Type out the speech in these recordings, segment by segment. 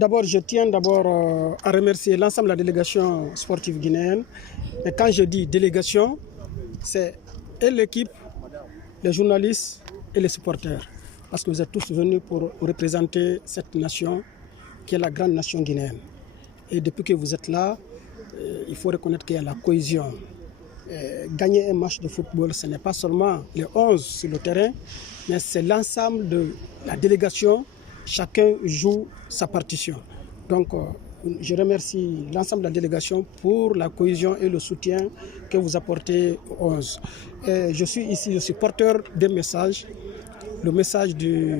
D'abord, je tiens à remercier l'ensemble de la délégation sportive guinéenne. Et quand je dis délégation, c'est et l'équipe, les journalistes et les supporters. Parce que vous êtes tous venus pour représenter cette nation qui est la grande nation guinéenne. Et depuis que vous êtes là, il faut reconnaître qu'il y a la cohésion. Gagner un match de football, ce n'est pas seulement les 11 sur le terrain, mais c'est l'ensemble de la délégation. Chacun joue sa partition. Donc, je remercie l'ensemble de la délégation pour la cohésion et le soutien que vous apportez aux 11. Et je suis ici, je suis porteur d'un message, le message du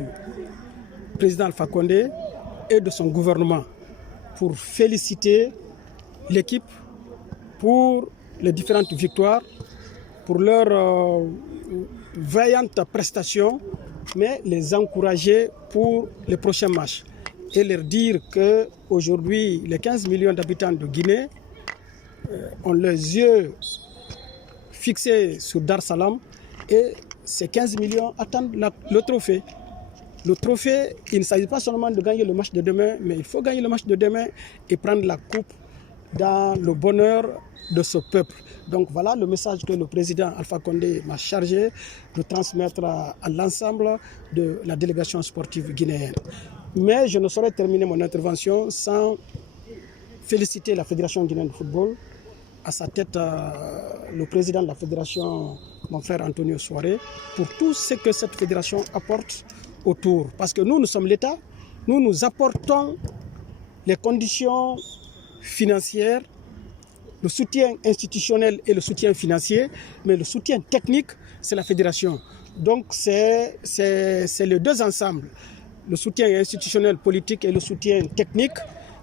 président Alpha Condé et de son gouvernement pour féliciter l'équipe pour les différentes victoires, pour leur vaillante prestation, mais les encourager pour les prochains matchs et leur dire qu'aujourd'hui, les 15 millions d'habitants de Guinée ont les yeux fixés sur Dar Salam et ces 15 millions attendent le trophée. Le trophée, il ne s'agit pas seulement de gagner le match de demain, mais il faut gagner le match de demain et prendre la coupe dans le bonheur de ce peuple. Donc voilà le message que le président Alpha Condé m'a chargé de transmettre à l'ensemble de la délégation sportive guinéenne. Mais je ne saurais terminer mon intervention sans féliciter la Fédération guinéenne de football, à sa tête le président de la fédération, mon frère Antonio Souaré, pour tout ce que cette fédération apporte autour. Parce que nous sommes l'État, nous apportons les conditions financières, le soutien institutionnel et le soutien financier, mais le soutien technique, c'est la fédération. Donc c'est les deux ensembles, le soutien institutionnel, politique et le soutien technique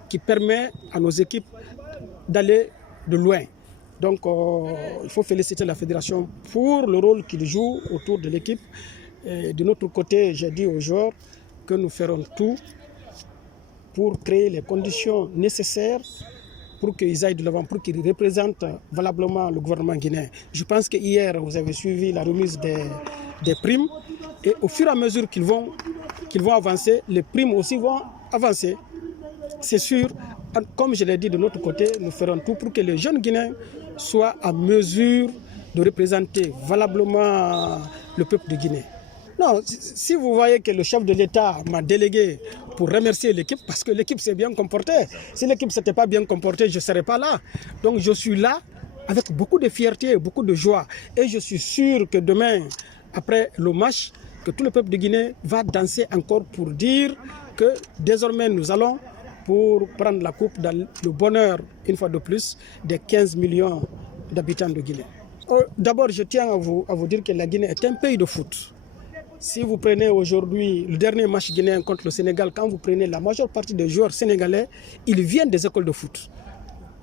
qui permet à nos équipes d'aller de loin. Donc il faut féliciter la fédération pour le rôle qu'il joue autour de l'équipe. Et de notre côté, j'ai dit aux joueurs que nous ferons tout pour créer les conditions nécessaires pour qu'ils aillent de l'avant, pour qu'ils représentent valablement le gouvernement guinéen. Je pense que hier, vous avez suivi la remise des primes et au fur et à mesure qu'ils vont avancer, les primes aussi vont avancer. C'est sûr, comme je l'ai dit de notre côté, nous ferons tout pour que les jeunes Guinéens soient à mesure de représenter valablement le peuple de Guinée. Non, si vous voyez que le chef de l'État m'a délégué pour remercier l'équipe, parce que l'équipe s'est bien comportée. Si l'équipe ne s'était pas bien comportée, je ne serais pas là. Donc je suis là avec beaucoup de fierté et beaucoup de joie. Et je suis sûr que demain, après le match, que tout le peuple de Guinée va danser encore pour dire que désormais nous allons pour prendre la coupe dans le bonheur, une fois de plus, des 15 millions d'habitants de Guinée. D'abord, je tiens à vous dire que la Guinée est un pays de foot. Si vous prenez aujourd'hui le dernier match guinéen contre le Sénégal, quand vous prenez la majeure partie des joueurs sénégalais, ils viennent des écoles de foot.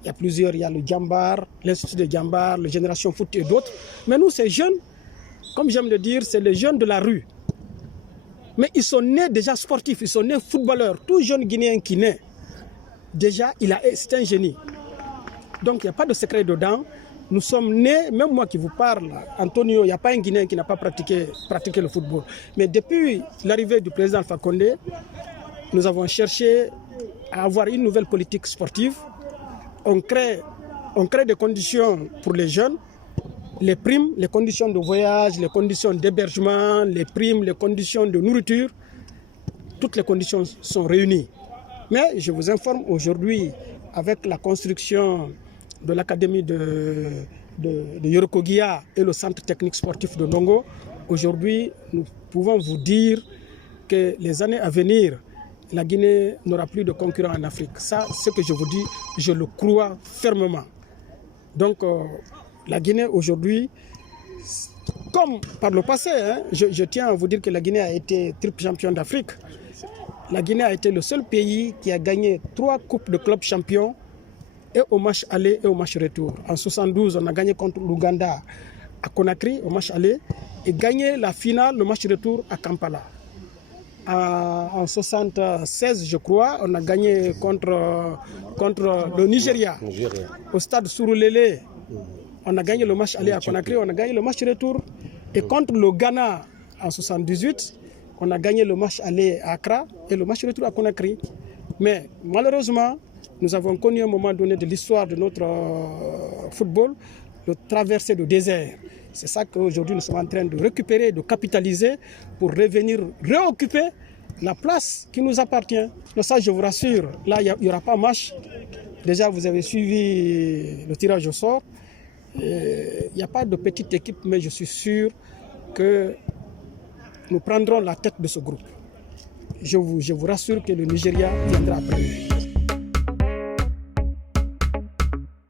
Il y a plusieurs, il y a le Djambar, l'Institut de Djambar, le Génération Foot et d'autres. Mais nous, ces jeunes, comme j'aime le dire, c'est les jeunes de la rue. Mais ils sont nés déjà sportifs, ils sont nés footballeurs. Tout jeune Guinéen qui naît, déjà, c'est un génie. Donc, il n'y a pas de secret dedans. Nous sommes nés, même moi qui vous parle, Antonio, il n'y a pas un Guinéen qui n'a pas pratiqué le football. Mais depuis l'arrivée du président Alpha Condé, nous avons cherché à avoir une nouvelle politique sportive. On crée des conditions pour les jeunes, les primes, les conditions de voyage, les conditions d'hébergement, les primes, les conditions de nourriture. Toutes les conditions sont réunies. Mais je vous informe aujourd'hui, avec la construction de l'académie de Yorokogia et le centre technique sportif de Ndongo, aujourd'hui, nous pouvons vous dire que les années à venir, la Guinée n'aura plus de concurrents en Afrique. Ça, ce que je vous dis, je le crois fermement. Donc, la Guinée aujourd'hui, comme par le passé, je tiens à vous dire que la Guinée a été triple champion d'Afrique. La Guinée a été le seul pays qui a gagné 3 coupes de clubs champions et au match aller et au match retour. En 1972, on a gagné contre l'Ouganda à Conakry au match aller et gagné la finale, le match retour à Kampala. En 1976, je crois, on a gagné contre le Nigeria. Au stade Surulere. On a gagné le match aller à Conakry, on a gagné le match retour. Et contre le Ghana en 1978, on a gagné le match aller à Accra et le match retour à Conakry. Mais malheureusement, nous avons connu un moment donné de l'histoire de notre football, de traverser le désert. C'est ça qu'aujourd'hui nous sommes en train de récupérer, de capitaliser pour revenir réoccuper la place qui nous appartient. Donc ça, je vous rassure, là, il n'y aura pas match. Déjà, vous avez suivi le tirage au sort. Il n'y a pas de petite équipe, mais je suis sûr que nous prendrons la tête de ce groupe. Je vous rassure que le Nigeria viendra après.